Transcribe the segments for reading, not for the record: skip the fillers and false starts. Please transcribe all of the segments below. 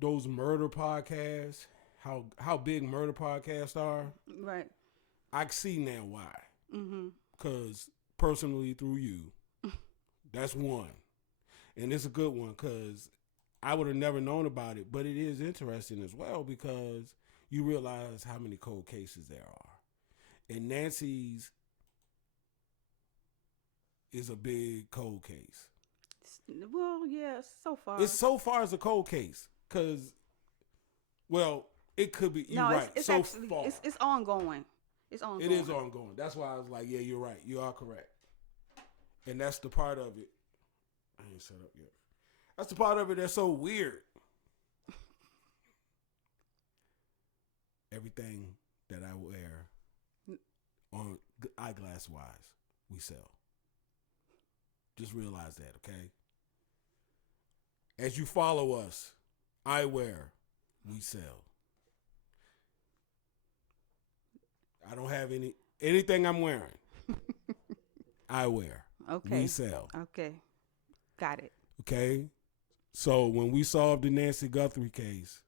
those murder podcasts, how big murder podcasts are, Right. I see now why. Mm-hmm. Because personally, through you, that's one, and it's a good one because I would have never known about it. But it is interesting as well because you realize how many cold cases there are, and Nancy's is a big cold case. Well, yeah, so It's far. so far as a cold case because, well, it could be. You're No, it's right. it's So actually far, it's ongoing. It's it is ongoing. ongoing. That's why I was like, yeah, you're right. You are correct, and that's the part of it. I ain't set up yet. That's the part of it that's so weird. Everything that I wear on eyeglass wise, we sell. Just realize that, okay? As you follow us, eyewear, we sell. I don't have anything I'm wearing. Eyewear, we Okay. sell. Okay. Got it. Okay? So when we solve the Nancy Guthrie case,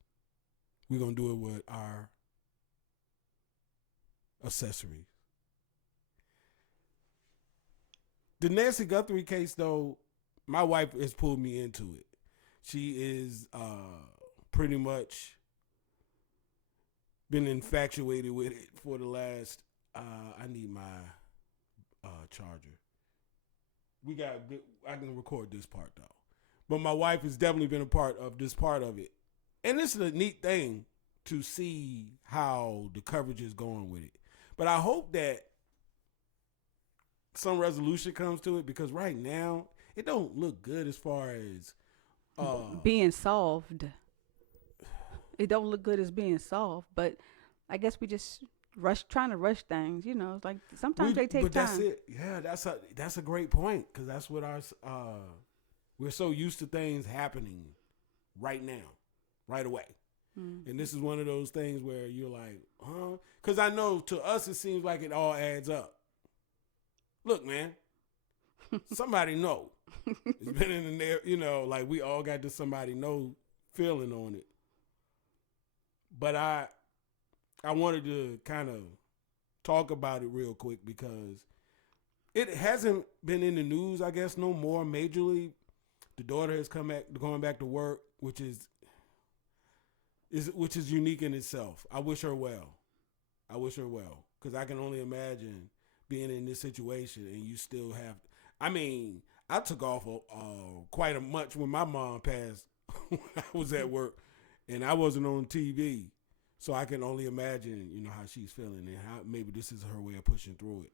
we're gonna do it with our accessories. The Nancy Guthrie case, though, my wife has pulled me into it. She is pretty much been infatuated with it for the last. I need my charger. We got. I can record this part though, but my wife has definitely been a part of this part of it, and this is a neat thing to see how the coverage is going with it. But I hope that some resolution comes to it because right now it don't look good as far as Being solved. It don't look good as being solved, but I guess we just trying to rush things. You know, it's like sometimes they take but that's time. it. Yeah, that's a great point because that's what our we're so used to things happening right now, right away. And this is one of those things where you're like, huh? Because I know to us it seems like it all adds up. Look, man, somebody know. It's been in there, like we all got this somebody know feeling on it. But I wanted to kind of talk about it real quick because it hasn't been in the news, I guess, no more majorly. The daughter has going back to work, which is unique in itself. I wish her well. I wish her well because I can only imagine being in this situation and you still have. I mean, I took off quite a much when my mom passed when I was at work, and I wasn't on TV, so I can only imagine, how she's feeling and how maybe this is her way of pushing through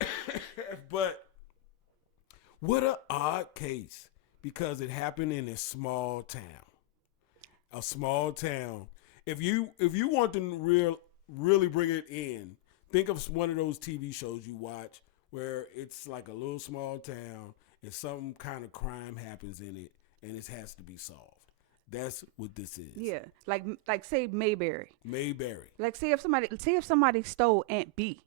it. But what a odd case because it happened in a small town. A small town. If you want to really bring it in, think of one of those TV shows you watch where it's like a little small town and some kind of crime happens in it and it has to be solved. That's what this is. Yeah, like say Mayberry. Mayberry. Like say if somebody stole Aunt B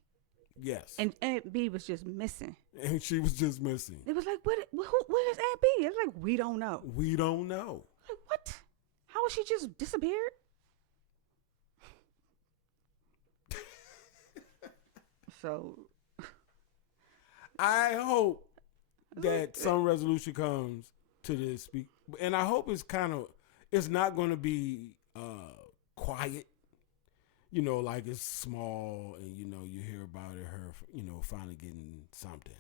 Yes. and Aunt B was just missing. And she was just missing. It was like, where's Aunt B? It's like we don't know. We don't know. Like what? How was she just disappeared? So I hope that some resolution comes to this, and I hope it's not going to be quiet. Like it's small, and you hear about it, her, finally getting something,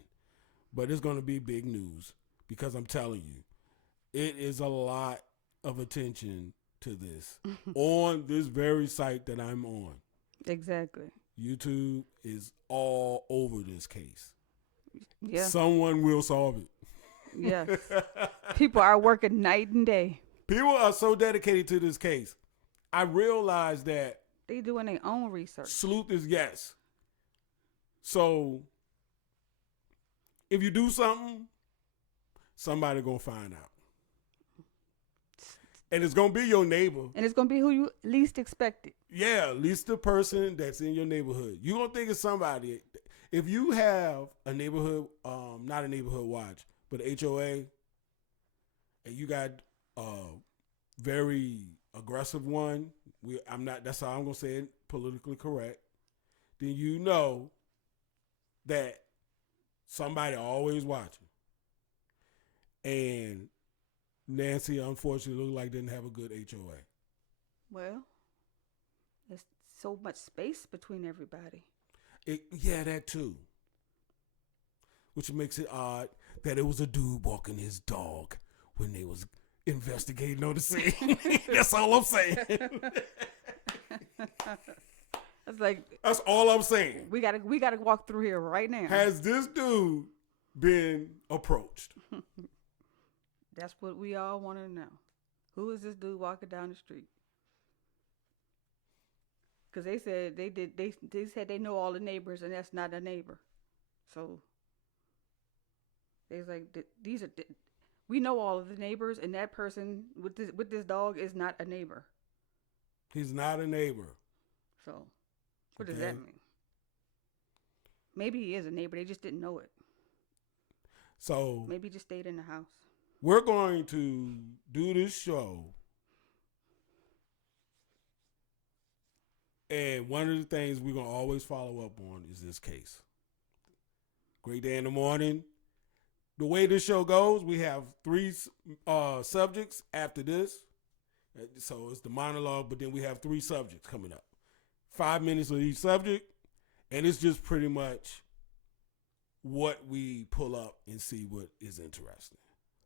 but it's going to be big news because I'm telling you, it is a lot of attention to this on this very site that I'm on. exactly. YouTube is all over this case. Yeah. Someone will solve it. Yes. People are working night and day. People are so dedicated to this case. I realize that They doing their own research. sleuth is yes. So if you do something, somebody gonna find out. And it's gonna be your neighbor. And it's gonna be who you least expected. Yeah, at least the person that's in your neighborhood. You gonna think it's somebody. If you have a neighborhood, not a neighborhood watch, but HOA, and you got very aggressive one, that's how I'm gonna say it, politically correct, then you know that somebody always watching. And Nancy, unfortunately, looked like didn't have a good HOA. Well, there's so much space between everybody. Yeah, that too. Which makes it odd that it was a dude walking his dog when they was investigating on the scene. That's all I'm saying. It's like That's all I'm saying. we gotta walk through here right now. Has this dude been approached? That's what we all want to know. Who is this dude walking down the street? Because they said they said they know all the neighbors, and that's not a neighbor. So they was like, we know all of the neighbors, and that person with this dog is not a neighbor. He's not a neighbor. So what does that mean? Maybe he is a neighbor. They just didn't know it. So maybe he just stayed in the house. We're going to do this show, and one of the things we're going to always follow up on is this case. Great Day in the Morning. The way this show goes, we have 3 subjects after this. So it's the monologue, but then we have 3 subjects coming up. 5 minutes of each subject, and it's just pretty much what we pull up and see what is interesting.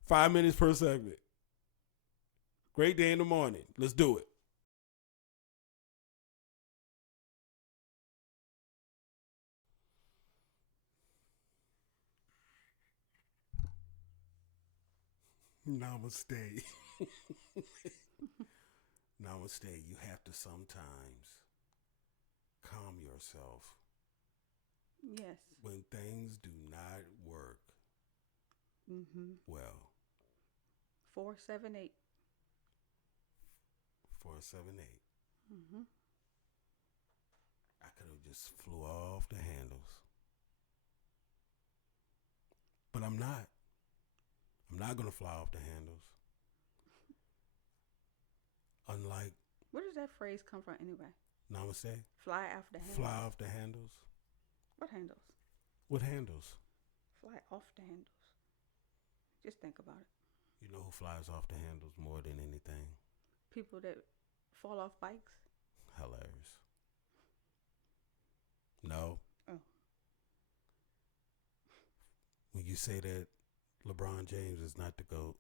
5 minutes per segment. Great Day in the Morning. Let's do it. Namaste. Namaste. You have to sometimes calm yourself. Yes. When things do not work. Well. 478. 478. I could have just flew off the handles. But I'm not. I'm not going to fly off the handles. Unlike. Where does that phrase come from anyway? Namaste. Fly off the handles. Fly off the handles. What handles? What handles? Fly off the handles. Just think about it. You know who flies off the handles more than anything? People that fall off bikes. Hilarious. No. Oh. When you say that LeBron James is not the GOAT.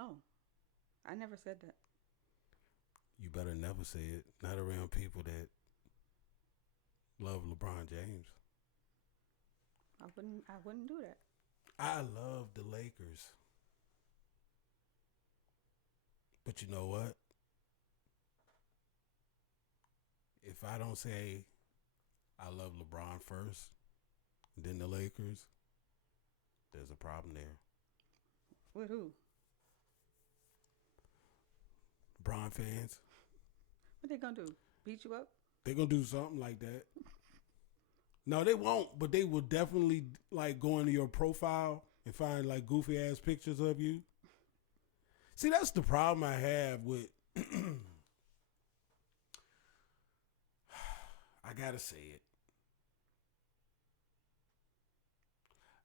Oh. I never said that. You better never say it. Not around people that love LeBron James. I wouldn't do that. I love the Lakers. But you know what? If I don't say I love LeBron first, then the Lakers, there's a problem there. With who? LeBron fans. What they gonna do? Beat you up? They're going to do something like that. No, they won't, but they will definitely like go into your profile and find like goofy ass pictures of you. See, that's the problem I have with I gotta say it.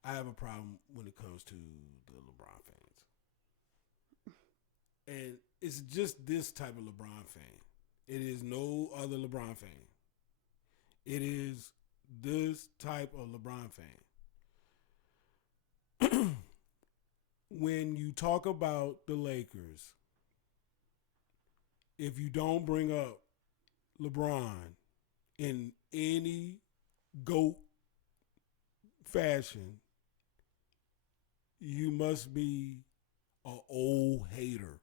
I have a problem when it comes to the LeBron fans. And it's just this type of LeBron fan. It is no other LeBron fan. It is this type of LeBron fan. When you talk about the Lakers, if you don't bring up LeBron in any GOAT fashion, you must be an old hater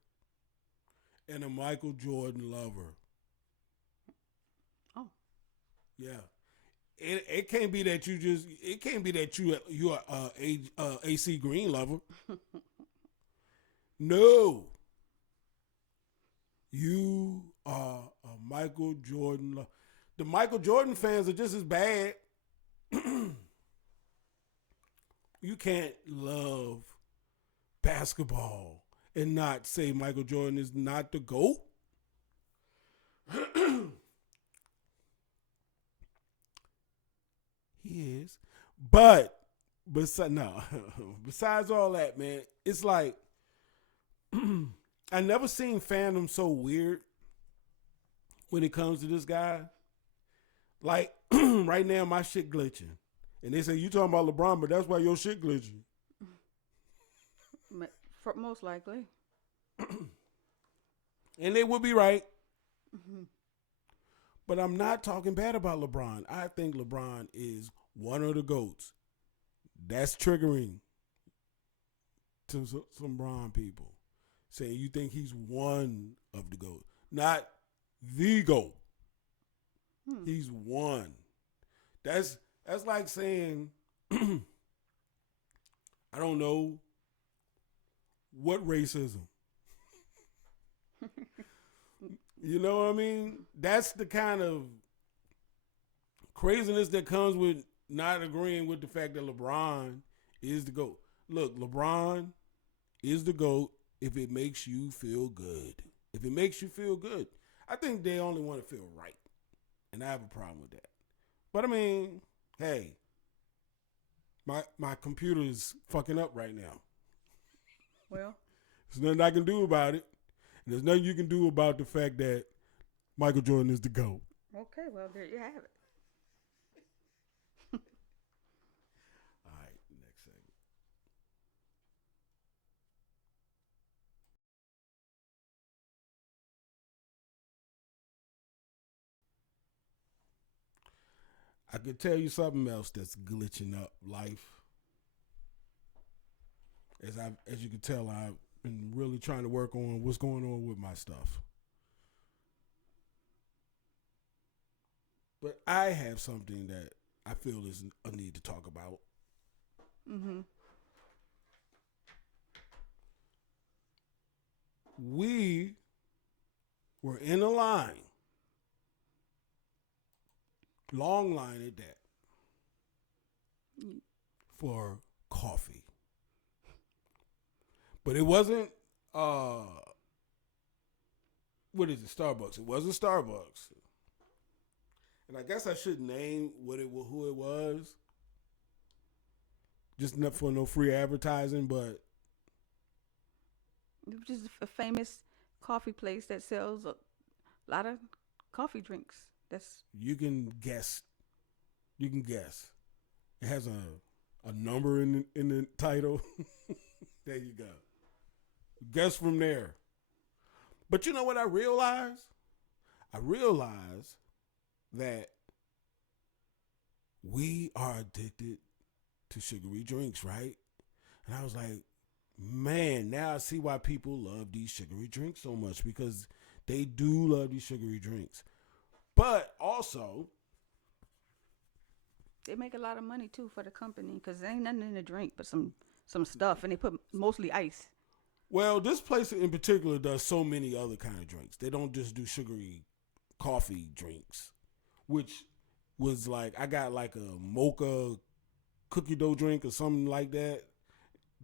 and a Michael Jordan lover. Oh. Yeah. It can't be that you just. It can't be that you're a AC Green lover. No. You are a Michael Jordan lover. The Michael Jordan fans are just as bad. You can't love basketball and not say Michael Jordan is not the GOAT. He is. But besides all that, man, it's like I never seen fandom so weird when it comes to this guy. Like right now, my shit glitching, and they say you talking about LeBron, but that's why your shit glitching. Most likely. And they would be right. Mm-hmm. But I'm not talking bad about LeBron. I think LeBron is one of the GOATs. That's triggering to some Bron people. Saying you think he's one of the GOAT. Not the GOAT. He's one. That's like saying, I don't know, what racism? You know what I mean? That's the kind of craziness that comes with not agreeing with the fact that LeBron is the GOAT. Look, LeBron is the GOAT if it makes you feel good. If it makes you feel good. I think they only want to feel right. And I have a problem with that. But I mean, hey, my computer is fucking up right now. Well, there's nothing I can do about it. And there's nothing you can do about the fact that Michael Jordan is the GOAT. Okay, well, there you have it. All right, next segment. I could tell you something else that's glitching up life. As you can tell, I've been really trying to work on what's going on with my stuff. But I have something that I feel is a need to talk about. Mm-hmm. We were in a line, long line at that, for coffee. But it wasn't, what is it, Starbucks. It wasn't Starbucks. And I guess I should name who it was. Just not for no free advertising, but. It was just a famous coffee place that sells a lot of coffee drinks. You can guess. It has a number in the title. There you go. Guess from there. But you know what I realized? I realized that we are addicted to sugary drinks, right? And I was like, man, now I see why people love these sugary drinks so much, because they do love these sugary drinks. But also, they make a lot of money too for the company, because there ain't nothing in the drink but some stuff, and they put mostly ice. Well, this place in particular does so many other kind of drinks. They don't just do sugary coffee drinks, which was like, I got like a mocha cookie dough drink or something like that.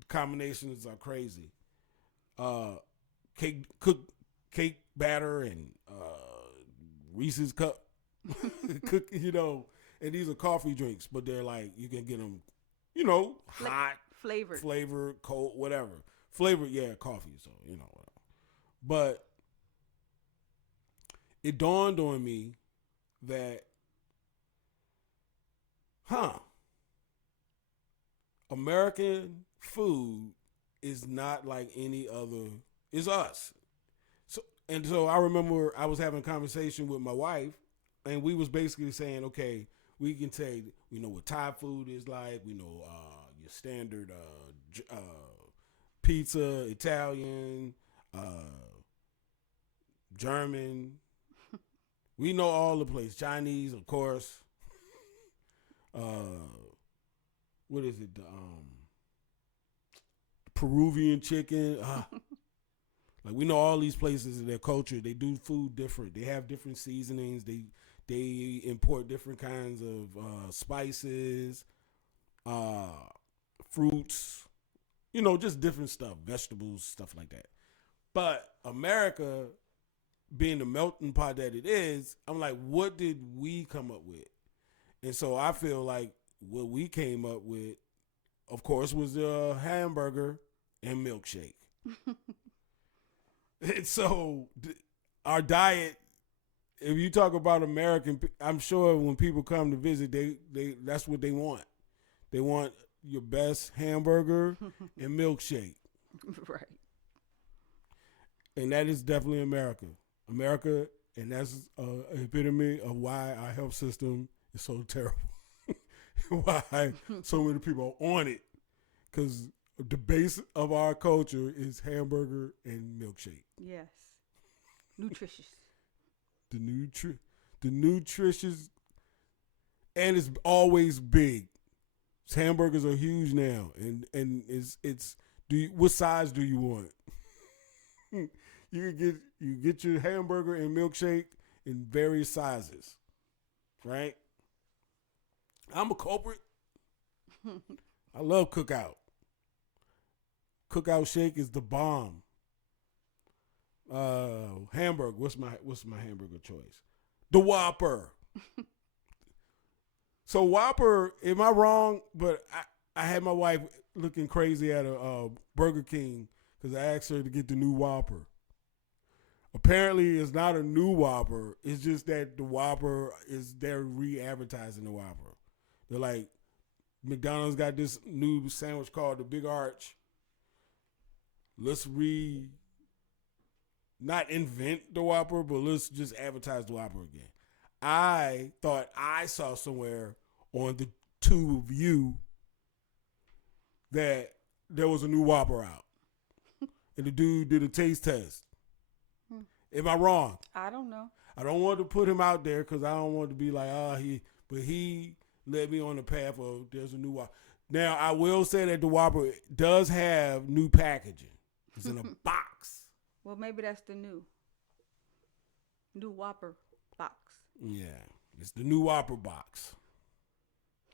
Combinations are crazy. Cake batter and Reese's cup, and these are coffee drinks, but they're like, you can get them, hot, flavored, cold, whatever. Flavored, yeah, coffee, so, whatever. But it dawned on me that, American food is not like any other, it's us. So I remember I was having a conversation with my wife, and we was basically saying, okay, we can say, we know what Thai food is like, we know your standard pizza, Italian, German. We know all the places. Chinese, of course. What is it? The Peruvian chicken. Like, we know all these places in their culture. They do food different. They have different seasonings. They import different kinds of spices, fruits. Just different stuff, vegetables, stuff like that. But America, being the melting pot that it is, I'm like, what did we come up with? And so I feel like what we came up with, of course, was the hamburger and milkshake. And so our diet, if you talk about American, I'm sure when people come to visit, they that's what they want. They want your best hamburger and milkshake. Right. And that is definitely America. America, and that's an epitome of why our health system is so terrible. Why so many people are on it. Because the base of our culture is hamburger and milkshake. Yes. Nutritious. The nutritious, and it's always big. Hamburgers are huge now, and it's what size do you want? You get your hamburger and milkshake in various sizes, right? I'm a culprit. I love Cookout. Cookout shake is the bomb. Hamburger. What's my hamburger choice? The Whopper. So Whopper, am I wrong? But I had my wife looking crazy at a Burger King because I asked her to get the new Whopper. Apparently, it's not a new Whopper. It's just that the Whopper they're re-advertising the Whopper. They're like, McDonald's got this new sandwich called the Big Arch. Let's not invent the Whopper, but let's just advertise the Whopper again. I thought I saw somewhere on the tube of you that there was a new Whopper out. And the dude did a taste test. Am I wrong? I don't know. I don't want to put him out there because I don't want to be like, but he led me on the path of there's a new Whopper. Now, I will say that the Whopper does have new packaging. It's in a box. Well, maybe that's the new Whopper box. Yeah, it's the new Whopper box.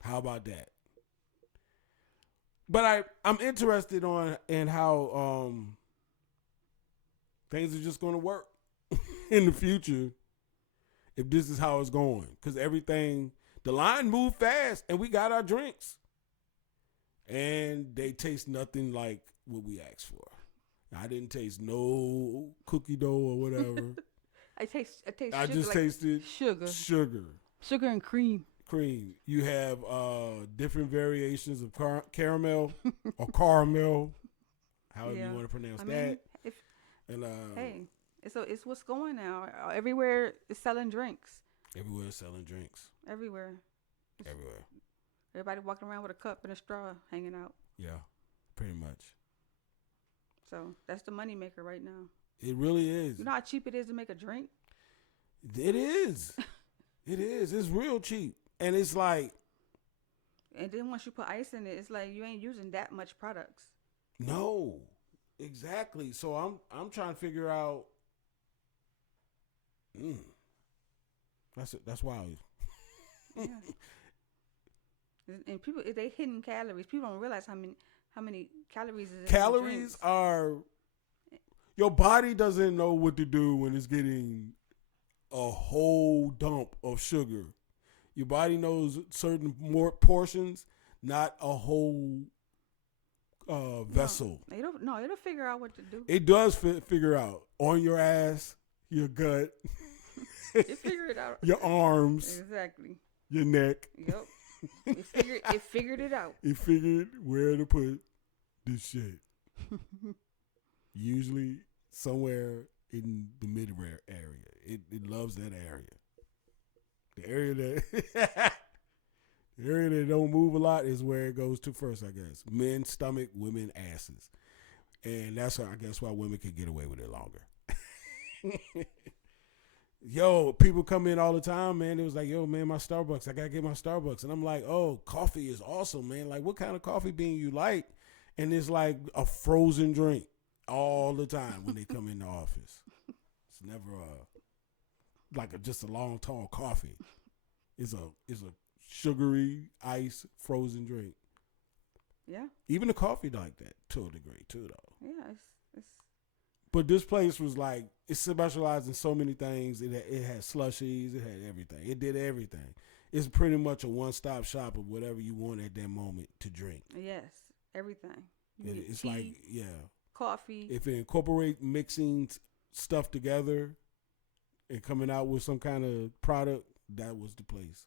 How about that? But I'm interested in how things are just going to work in the future if this is how it's going. Because the line moved fast and we got our drinks. And they taste nothing like what we asked for. I didn't taste no cookie dough or whatever. I taste I sugar, just like tasted sugar and cream. You have different variations of caramel or caramel, however you want to pronounce that. Hey, it's what's going now. Everywhere is selling drinks. Everywhere is selling drinks. Everywhere. Everybody walking around with a cup and a straw hanging out. Yeah, pretty much. So that's the money maker right now. It really is. You know how cheap it is to make a drink? It is. It is. It's real cheap. And it's like. And then once you put ice in it, it's like you ain't using that much products. No, exactly. So I'm trying to figure out. That's wild. Yeah. And people, they hidden calories. People don't realize how many calories is in Calories are. Your body doesn't know what to do when it's getting a whole dump of sugar. Your body knows certain more portions, not a whole vessel. It'll figure out what to do. It does figure out on your ass, your gut. It figured it out. Your arms. Exactly. Your neck. Yep. It figured it out. It figured where to put this shit. Usually somewhere in the mid area. It loves that area. The area that don't move a lot is where it goes to first, I guess. Men's stomach, women asses. And that's I guess why women can get away with it longer. Yo, people come in all the time, man. It was like, yo, man, my Starbucks. I got to get my Starbucks. And I'm like, oh, coffee is awesome, man. Like, what kind of coffee bean you like? And it's like a frozen drink all the time when they come in the office. It's never just a long, tall coffee. It's a sugary, ice, frozen drink. Yeah. Even the coffee like that to a degree, too, though. Yeah, it's But this place was like, it specialized in so many things. It had slushies. It had everything. It did everything. It's pretty much a one-stop shop of whatever you want at that moment to drink. Yes, everything. It's tea, like, yeah. coffee. If it incorporate mixing stuff together and coming out with some kind of product, that was the place.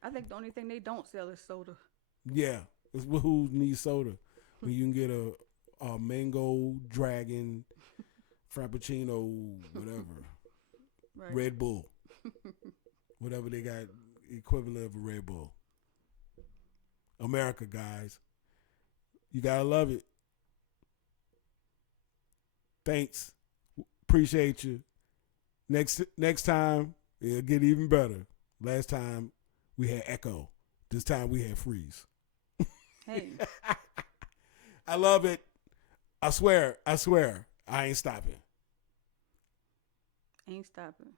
I think the only thing they don't sell is soda. Yeah. It's who needs soda when you can get a mango dragon frappuccino, whatever. Right. Red Bull. Whatever they got equivalent of a Red Bull. America, guys. You gotta love it. Thanks. Appreciate you. Next time, it'll get even better. Last time we had echo. This time we had freeze. Hey. I love it. I swear. I ain't stopping. Ain't stopping.